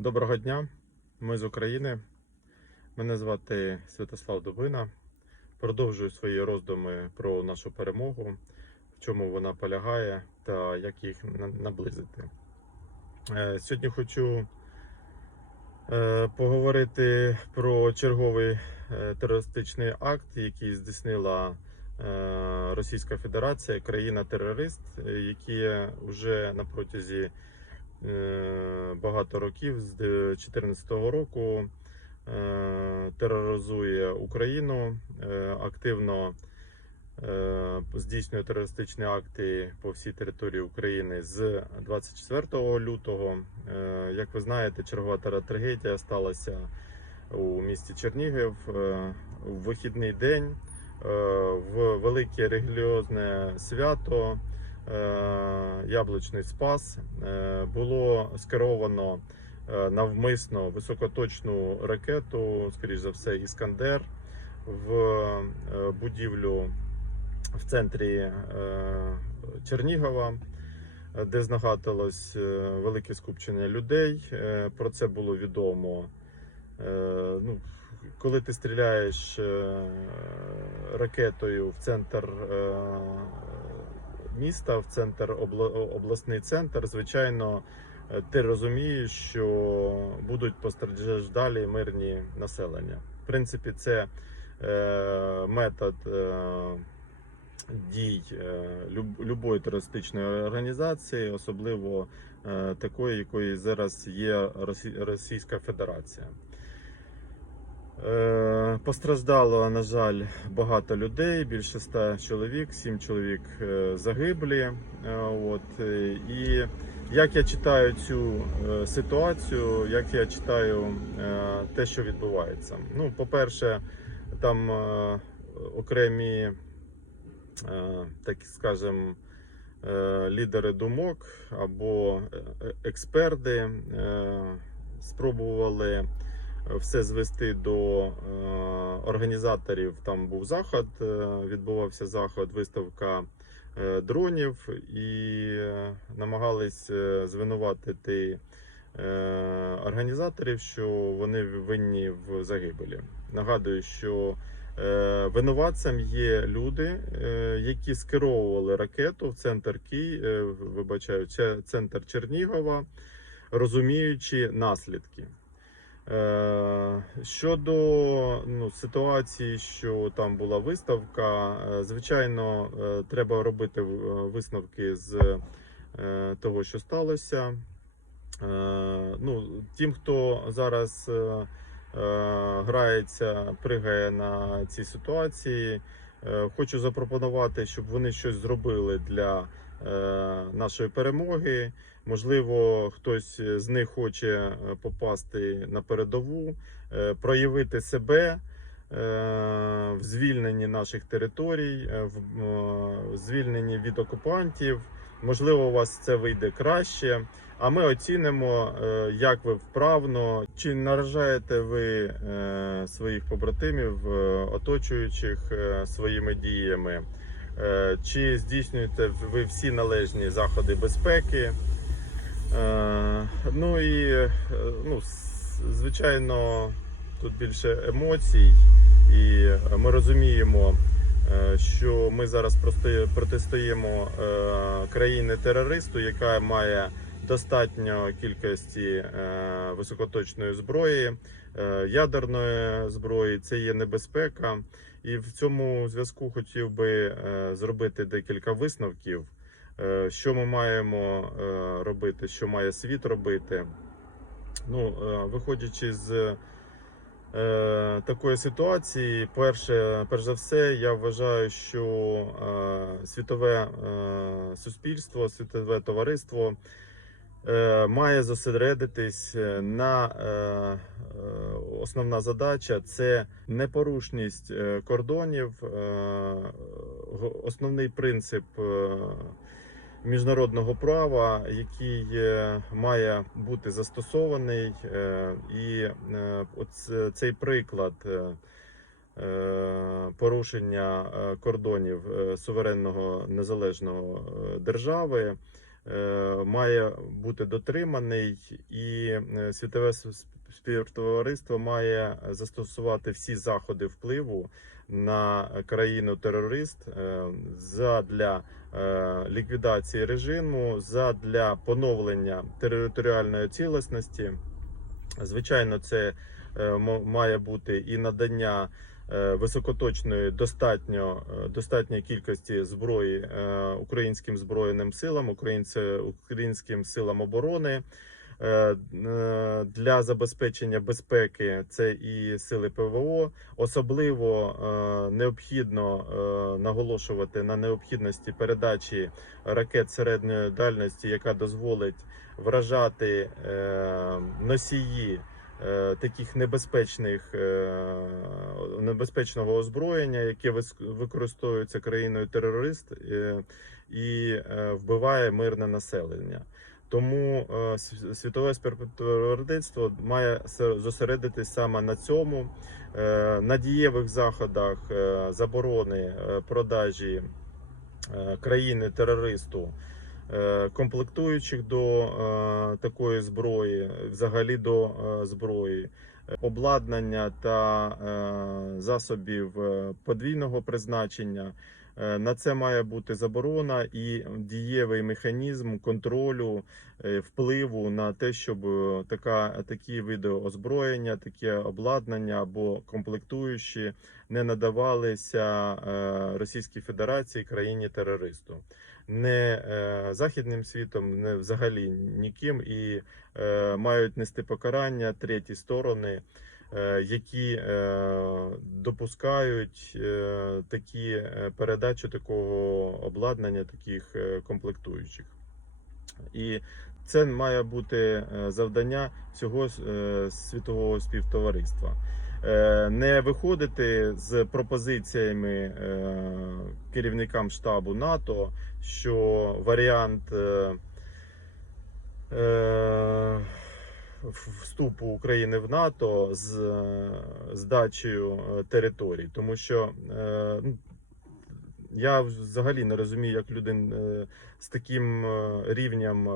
Доброго дня, ми з України. Мене звати Святослав Дубина. Продовжую свої роздуми про нашу перемогу, в чому вона полягає та як їх наблизити. Е, Сьогодні хочу е, поговорити про черговий е, терористичний акт, який здійснила Російська Федерація, країна-терорист, які вже на протязі багато років з 2014 року е, тероризує Україну, е, активно е, здійснює терористичні акти по всій території України з 24 лютого. Е, Як ви знаєте, чергова трагедія сталася у місті Чернігів е, в вихідний день е, в велике релігіозне свято. Е, Яблучний спас е, було скеровано е, навмисно високоточну ракету, скоріш за все, Іскандер в будівлю в центрі Чернігова, де знаходилось е, велике скупчення людей. Про це було відомо. Ну, коли ти стріляєш ракетою в центр міста, в центр обла- обласний центр, звичайно, е, ти розумієш, що будуть постраждалі мирні населення. В принципі, це е, метод е, дій е, люб- любої терористичної організації, особливо е, такої, якої зараз є Росі- Російська Федерація. Е, Постраждало, на жаль, багато людей, більше ста чоловік, сім чоловік е, загиблі. Е, От, і як я читаю цю ситуацію, як я читаю те, що відбувається. Ну, по-перше, там окремі, так скажем, е, лідери думок або експерти спробували все звести до е, організаторів. Там був заход, е, відбувався заход, виставка е, дронів, і намагались звинуватити організаторів, що вони винні в загибелі. Нагадую, що винуватцем є люди, які скеровували ракету в центр Ки... е, вибачаю, центр Чернігова, розуміючи наслідки. Е, Щодо ну, ситуації, що там була виставка, е, звичайно, е, треба робити висновки з того, що сталося. Ну, тим, хто зараз грається, пригає на цій ситуації, хочу запропонувати, щоб вони щось зробили для нашої перемоги. Можливо, хтось з них хоче е, попасти на передову, е, проявити себе е, в звільненні наших територій, е, в е, звільненні від окупантів. Можливо, у вас це вийде краще. А ми оцінимо, е, як ви вправно, чи наражаєте ви е, своїх побратимів, е, оточуючих е, своїми діями, е, чи здійснюєте ви всі належні заходи безпеки. Е, Ну і е, ну, звичайно, тут більше емоцій, і ми розуміємо, е, що ми зараз протистоїмо е, країни терористу, яка має достатньо кількості е, високоточної зброї, е, ядерної зброї. Це є небезпека. І в цьому зв'язку хотів би е, зробити декілька висновків. Е, Що ми маємо е, робити, що має світ робити. Ну, виходячи з такої ситуації, перше, перш за все, я вважаю, що світове суспільство, світове товариство має зосередитись е, на е, е, основна задача це непорушність е, кордонів, е, основний принцип. е, міжнародного права, який е, має бути застосований, е, і е, цей приклад е, е, порушення е, кордонів е, суверенного незалежного е, держави е, має бути дотриманий, і е, світове співтовариство має застосувати всі заходи впливу на країну терорист задля е, ліквідації режиму, задля поновлення територіальної цілісності. Звичайно, це е, має бути і надання е, високоточної достатньо е, достатньої кількості зброї е, українським збройним силам, українським силам оборони. е, е, Для забезпечення безпеки це і сили ПВО. Особливо е, необхідно е, наголошувати на необхідності передачі ракет середньої дальності, яка дозволить вражати е, носії е, таких небезпечних е, небезпечного озброєння, яке використовується країною терорист е, і е, вбиває мирне населення. Тому е, світове співтовариство має се- зосередитись саме на цьому, е, на дієвих заходах е, заборони е, продажі е, країни терористу е, комплектуючих до е, такої зброї, взагалі до е, зброї, е, обладнання та е, засобів е, подвійного призначення. Е, На це має бути заборона і дієвий механізм контролю е, впливу на те, щоб е, така такі види озброєння, таке обладнання або комплектуючі не надавалися е, Російській Федерації країні терористу не е, західним світом, не взагалі ніким, і е, мають нести покарання треті сторони, е, які допускають такі передачу такого обладнання, таких комплектуючих. І це має бути завдання всього світового співтовариства. Е, Не виходити з пропозиціями е, керівникам штабу НАТО, що варіант е, вступу України в НАТО з здачею територій, тому що ну, я взагалі не розумію, як люди з таким рівнем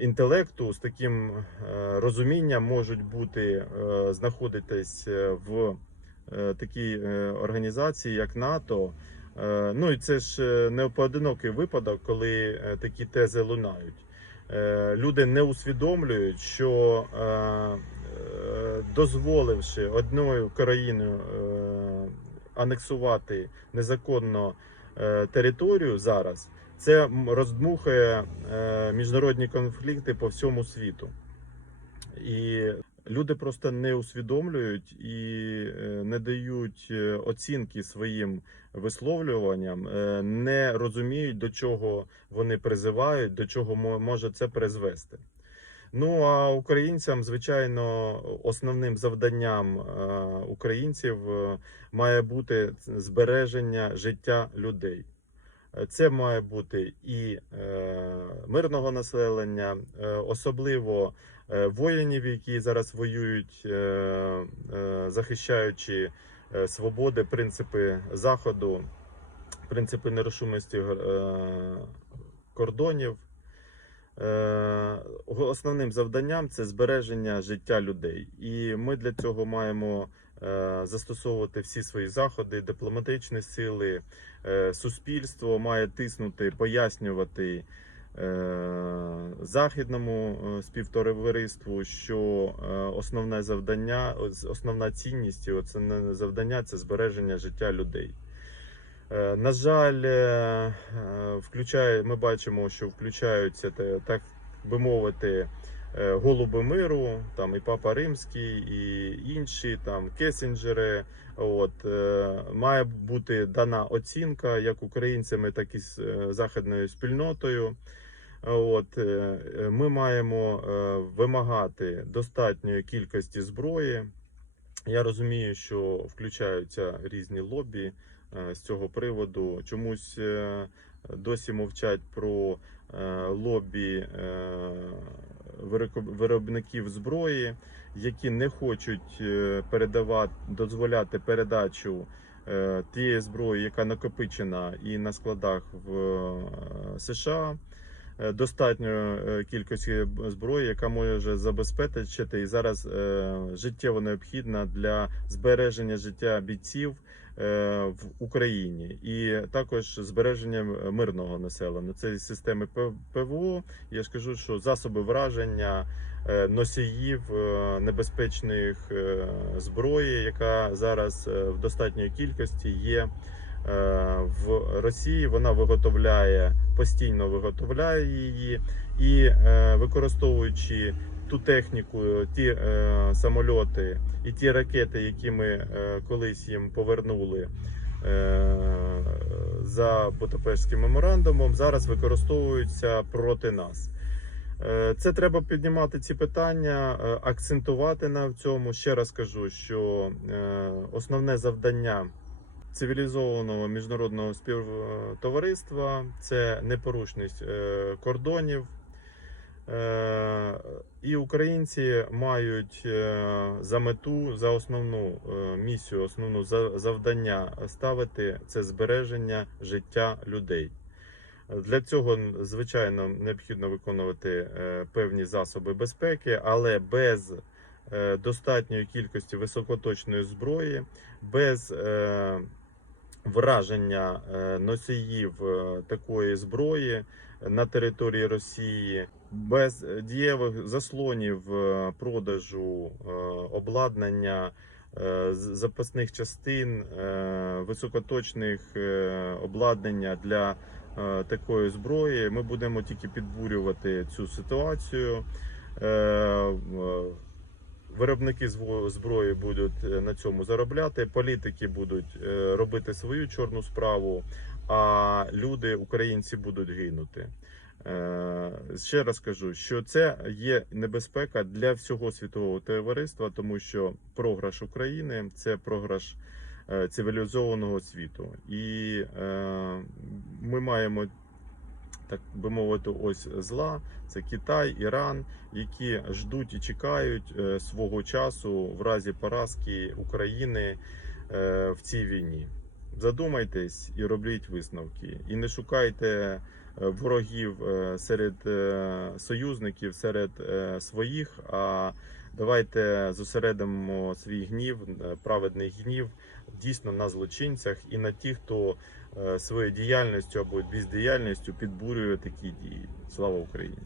інтелекту, з таким е, розумінням можуть бути е, знаходитись е, в е, такій е, організації, як НАТО. Е, Ну і це ж е, не поодинокий випадок, коли е, такі тези лунають. Е, Люди не усвідомлюють, що е, е, дозволивши одною країною е, анексувати незаконно е, територію зараз, це роздмухує е, міжнародні конфлікти по всьому світу. І люди просто не усвідомлюють і е, не дають е, оцінки своїм висловлюванням, не розуміють, до чого вони призивають, до чого може це призвести. Ну а українцям, звичайно, основним завданням українців має бути збереження життя людей. Е, Це має бути і е, мирного населення, е, особливо воїнів, які зараз воюють, захищаючи свободи, принципи заходу, принципи нерушимості кордонів. Основним завданням це збереження життя людей, і ми для цього маємо застосовувати всі свої заходи, дипломатичні сили, е, суспільство має тиснути, пояснювати е, західному е, співтовариству, що е, основне завдання, основна цінність, і основне завдання це збереження життя людей. Е, На жаль, е, е, включає, ми бачимо, що включаються так би мовити. Е, Голуби миру, там і Папа Римський, і інші там кесенджери. От е, має бути дана оцінка як українцями, так і з е, західною спільнотою. От ми маємо вимагати достатньої кількості зброї. Я розумію, що включаються різні лобі з цього приводу. Чомусь досі мовчать про лобі виробників зброї, які не хочуть е, передавати, дозволяти передачу е, тієї зброї, яка накопичена і на складах в е, США. Е, достатньо е, кількості зброї, яка може забезпечити і зараз е, життєво необхідна для збереження життя бійців е, в Україні, і також збереження мирного населення. Це системи ПВО. Я ж кажу, що засоби враження. е, Носіїв е, небезпечних е, зброї, яка зараз е, в достатньої кількості є е, в Росії. Вона виготовляє постійно виготовляє її і е, використовуючи ту техніку, ті е, самольоти і ті ракети, які ми е, колись їм повернули. е, За Будапештським меморандумом зараз використовуються проти нас. Е, Це треба піднімати ці питання, е, акцентувати на цьому. Ще раз кажу, що е, основне завдання цивілізованого міжнародного співтовариства це непорушність е, кордонів. Е, І українці мають е, за мету, за основну місію, основну за- завдання ставити це збереження життя людей. Для цього звичайно необхідно виконувати певні засоби безпеки, але без достатньої кількості високоточної зброї, без враження е, носіїв е, такої зброї на території Росії, без дієвих заслонів е, продажу обладнання. Запасних частин, високоточних обладнання для такої зброї. Ми будемо тільки підбурювати цю ситуацію. Виробники зброї будуть е, на цьому заробляти, політики будуть е, робити свою чорну справу, а люди, українці, будуть гинути. Е, Ще раз кажу, що це є небезпека для всього світового товариства, тому що програш України це програш цивілізованого світу. І ми маємо, так би мовити, ось зла. Це Китай, Іран, які ждуть і чекають е, свого часу в разі поразки України е, в цій війні. Задумайтесь і робіть висновки. І не шукайте е, ворогів серед союзників, серед своїх. А давайте зосередимо свій гнів, праведний гнів дійсно на злочинцях і на тих, хто своєю діяльністю або бездіяльністю підбурює такі дії. Слава Україні!